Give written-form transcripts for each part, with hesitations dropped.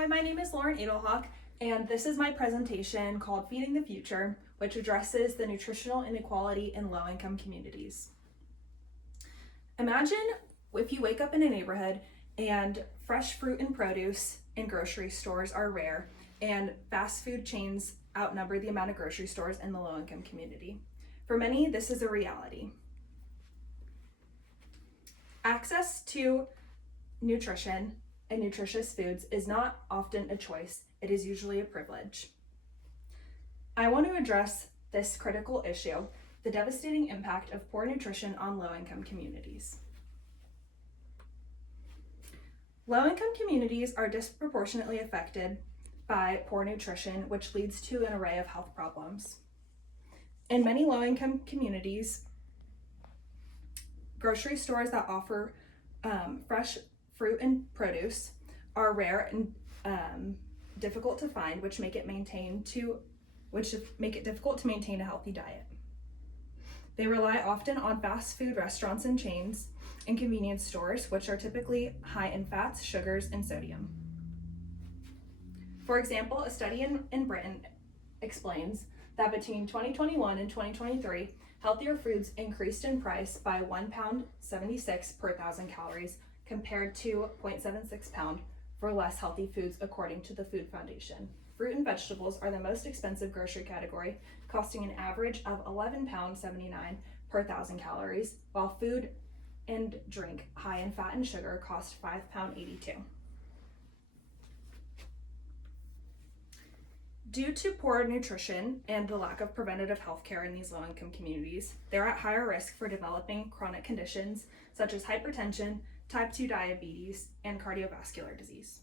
Hi, my name is Lauren Edelhawk, and this is my presentation called Feeding the Future, which addresses the nutritional inequality in low-income communities. Imagine if you wake up in a neighborhood and fresh fruit and produce in grocery stores are rare, and fast food chains outnumber the amount of grocery stores in the low-income community. For many, this is a reality. Access to nutrition and nutritious foods is not often a choice, it is usually a privilege. I want to address this critical issue, the devastating impact of poor nutrition on low-income communities. Low-income communities are disproportionately affected by poor nutrition, which leads to an array of health problems. In many low-income communities, grocery stores that offer fresh fruit and produce are rare and difficult to find, which make it difficult to maintain a healthy diet. They rely often on fast food restaurants and chains and convenience stores, which are typically high in fats, sugars, and sodium. For example, a study in Britain explains that between 2021 and 2023, healthier foods increased in price by £1.76 per 1,000 calories compared to 0.76 pound for less healthy foods, according to the Food Foundation. Fruit and vegetables are the most expensive grocery category, costing an average of £11.79 per 1,000 calories, while food and drink high in fat and sugar cost £5.82. Due to poor nutrition and the lack of preventative health care in these low-income communities, they're at higher risk for developing chronic conditions such as hypertension, type 2 diabetes, and cardiovascular disease.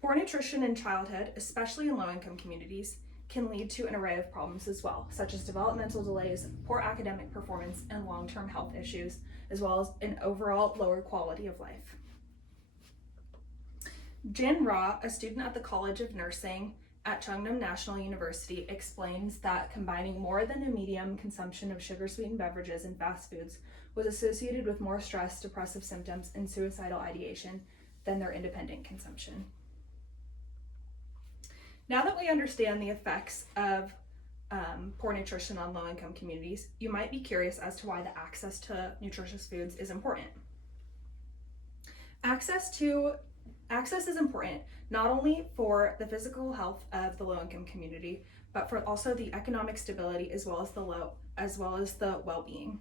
Poor nutrition in childhood, especially in low-income communities, can lead to an array of problems as well, such as developmental delays, poor academic performance, and long-term health issues, as well as an overall lower quality of life. Jan Ra, a student at the College of Nursing at Chungnam National University, explains that combining more than a medium consumption of sugar-sweetened beverages and fast foods was associated with more stress, depressive symptoms, and suicidal ideation than their independent consumption. Now that we understand the effects of poor nutrition on low-income communities, you might be curious as to why the access to nutritious foods is important. Access is important not only for the physical health of the low-income community, but for also the economic stability as well as the well-being.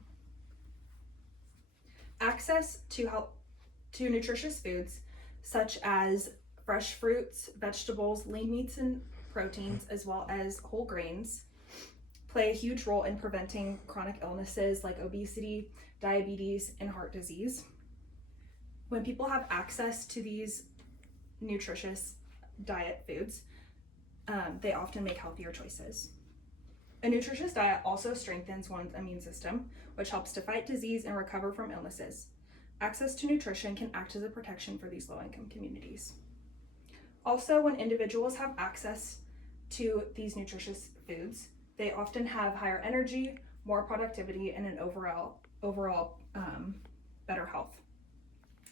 Access to nutritious foods such as fresh fruits, vegetables, lean meats and proteins, as well as whole grains, play a huge role in preventing chronic illnesses like obesity, diabetes, and heart disease. When people have access to these nutritious diet foods, they often make healthier choices. A nutritious diet also strengthens one's immune system, which helps to fight disease and recover from illnesses. Access to nutrition can act as a protection for these low-income communities. Also, when individuals have access to these nutritious foods, they often have higher energy, more productivity, and an overall better health.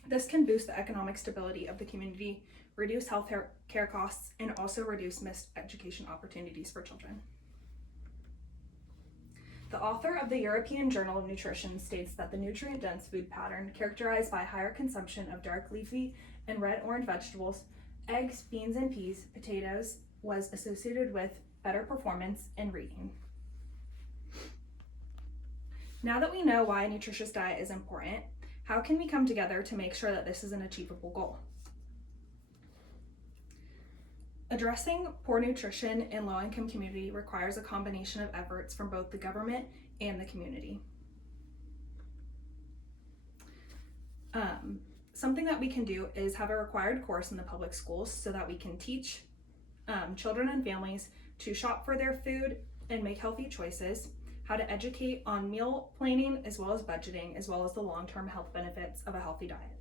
This can boost the economic stability of the community, reduce health care costs, and also reduce missed education opportunities for children. The author of the European Journal of Nutrition states that the nutrient-dense food pattern, characterized by higher consumption of dark leafy and red-orange vegetables, eggs, beans, and peas, potatoes, was associated with better performance and reading. Now that we know why a nutritious diet is important, how can we come together to make sure that this is an achievable goal? Addressing poor nutrition in low-income community requires a combination of efforts from both the government and the community. Something that we can do is have a required course in the public schools so that we can teach children and families to shop for their food and make healthy choices, how to educate on meal planning as well as budgeting, as well as the long-term health benefits of a healthy diet.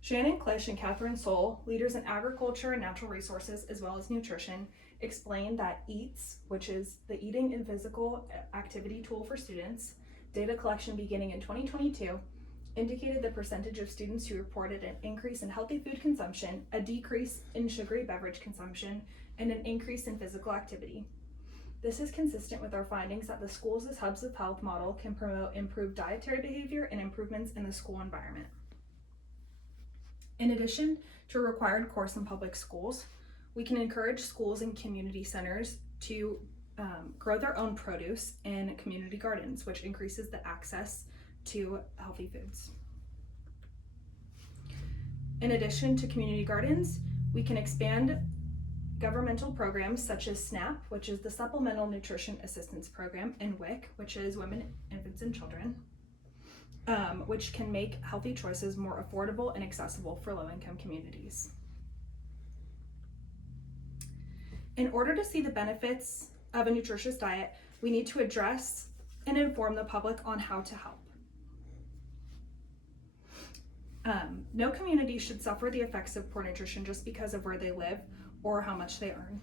Shannon Klisch and Catherine Soul, leaders in agriculture and natural resources as well as nutrition, explain that EATS, which is the Eating and Physical Activity tool for students, data collection beginning in 2022, indicated the percentage of students who reported an increase in healthy food consumption, a decrease in sugary beverage consumption, and an increase in physical activity. This is consistent with our findings that the schools as hubs of health model can promote improved dietary behavior and improvements in the school environment. In addition to a required course in public schools, we can encourage schools and community centers to grow their own produce in community gardens, which increases the access to healthy foods. In addition to community gardens, we can expand governmental programs such as SNAP, which is the Supplemental Nutrition Assistance Program, and WIC, which is Women, Infants, and Children, which can make healthy choices more affordable and accessible for low-income communities. In order to see the benefits of a nutritious diet, we need to address and inform the public on how to help. No community should suffer the effects of poor nutrition just because of where they live or how much they earn.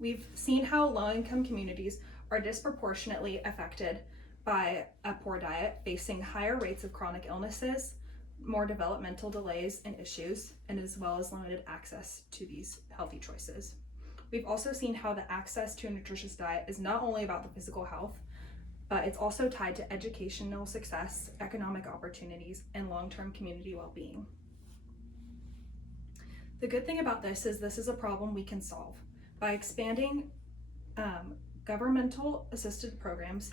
We've seen how low-income communities are disproportionately affected by a poor diet, facing higher rates of chronic illnesses, more developmental delays and issues, and as well as limited access to these healthy choices. We've also seen how the access to a nutritious diet is not only about the physical health, but it's also tied to educational success, economic opportunities, and long-term community well-being. The good thing about this is a problem we can solve by expanding governmental assisted programs,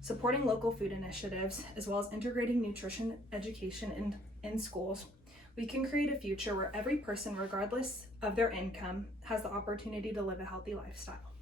supporting local food initiatives, as well as integrating nutrition education in schools. We can create a future where every person, regardless of their income, has the opportunity to live a healthy lifestyle.